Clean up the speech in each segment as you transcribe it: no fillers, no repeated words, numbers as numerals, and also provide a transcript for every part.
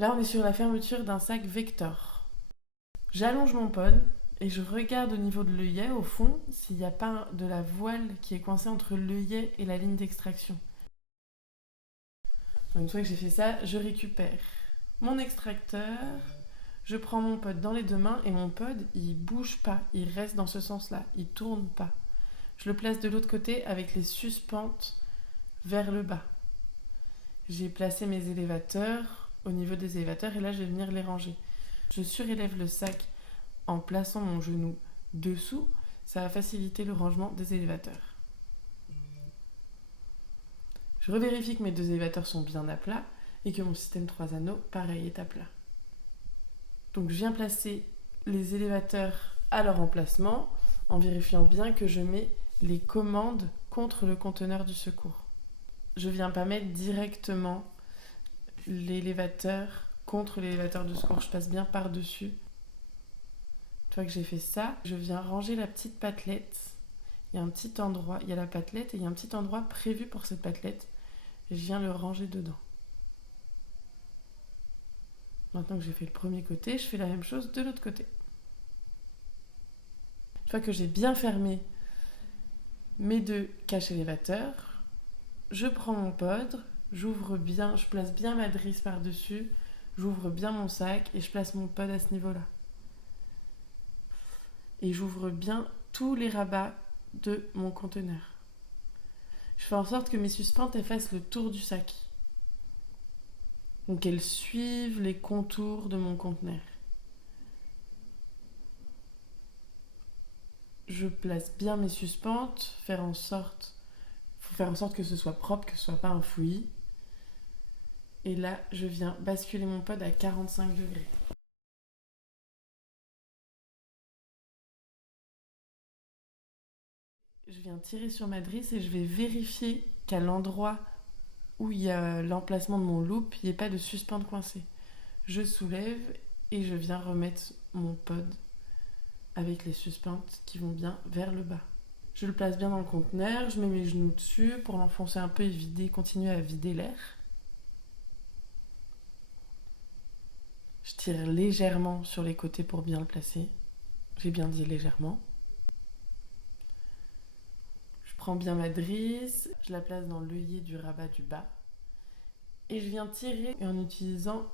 Là, on est sur la fermeture d'un sac Vector. J'allonge mon pod et je regarde au niveau de l'œillet, au fond, s'il n'y a pas de la voile qui est coincée entre l'œillet et la ligne d'extraction. Une fois que j'ai fait ça, je récupère mon extracteur, je prends mon pod dans les deux mains et mon pod, il bouge pas, il reste dans ce sens-là, il tourne pas. Je le place de l'autre côté avec les suspentes vers le bas. J'ai placé mes élévateurs au niveau des élévateurs et là je vais venir les ranger. Je surélève le sac en plaçant mon genou dessous, ça va faciliter le rangement des élévateurs. Je revérifie que mes deux élévateurs sont bien à plat et que mon système 3 anneaux, pareil, est à plat. Donc je viens placer les élévateurs à leur emplacement en vérifiant bien que je mets les commandes contre le conteneur du secours. Je viens pas mettre directement l'élévateur contre l'élévateur de secours, je passe bien par-dessus. Une fois que j'ai fait ça, je viens ranger la petite patelette. Il y a un petit endroit, il y a la patelette et il y a un petit endroit prévu pour cette patelette. Et je viens le ranger dedans. Maintenant que j'ai fait le premier côté, je fais la même chose de l'autre côté. Une fois que j'ai bien fermé mes deux caches élévateurs, je prends mon pod, j'ouvre bien, je place bien ma drisse par-dessus, j'ouvre bien mon sac et je place mon pod à ce niveau-là. Et j'ouvre bien tous les rabats de mon conteneur. Je fais en sorte que mes suspentes fassent le tour du sac. Donc elles suivent les contours de mon conteneur. Je place bien mes suspentes, faut faire en sorte que ce soit propre, que ce soit pas un fouillis. Et là, je viens basculer mon pod à 45 degrés. Je viens tirer sur ma drisse et je vais vérifier qu'à l'endroit où il y a l'emplacement de mon loop, il n'y ait pas de suspente coincée. Je soulève et je viens remettre mon pod avec les suspentes qui vont bien vers le bas. Je le place bien dans le conteneur, je mets mes genoux dessus pour l'enfoncer un peu et continuer à vider l'air. Je tire légèrement sur les côtés pour bien le placer. J'ai bien dit légèrement. Je prends bien ma drisse, je la place dans l'œillet du rabat du bas. Et je viens tirer en utilisant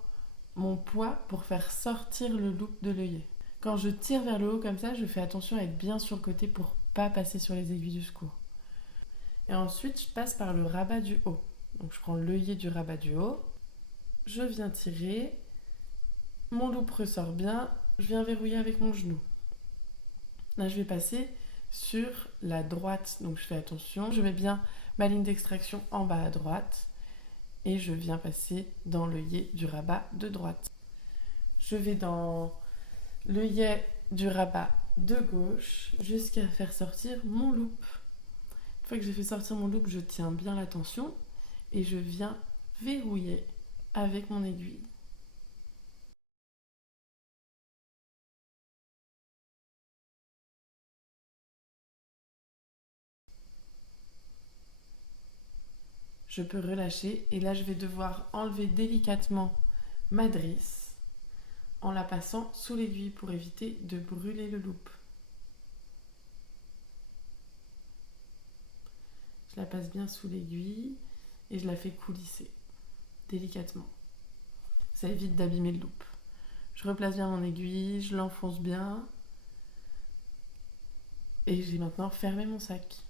mon poids pour faire sortir le loop de l'œillet. Quand je tire vers le haut comme ça, je fais attention à être bien sur le côté pour pas passer sur les aiguilles du secours. Et ensuite, je passe par le rabat du haut. Donc je prends l'œillet du rabat du haut, je viens tirer, mon loop ressort bien, je viens verrouiller avec mon genou. Là, je vais passer sur la droite, donc je fais attention, je mets bien ma ligne d'extraction en bas à droite et je viens passer dans l'œillet du rabat de droite. Je vais dans l'œillet du rabat de gauche jusqu'à faire sortir mon loop. Une fois que j'ai fait sortir mon loop, je tiens bien la tension et je viens verrouiller avec mon aiguille. Je peux relâcher et là je vais devoir enlever délicatement ma drisse en la passant sous l'aiguille pour éviter de brûler le loop. Je la passe bien sous l'aiguille et je la fais coulisser délicatement. Ça évite d'abîmer le loop. Je replace bien mon aiguille, je l'enfonce bien et j'ai maintenant fermé mon sac.